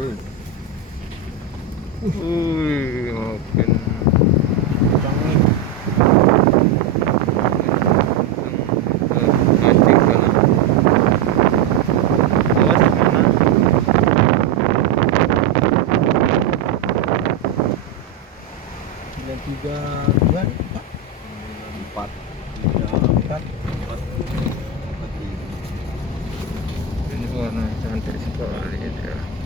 Makin mancing sana. Awas mana? Tiga dua empat tiga empat empat. Ini warna cantik sekali ya.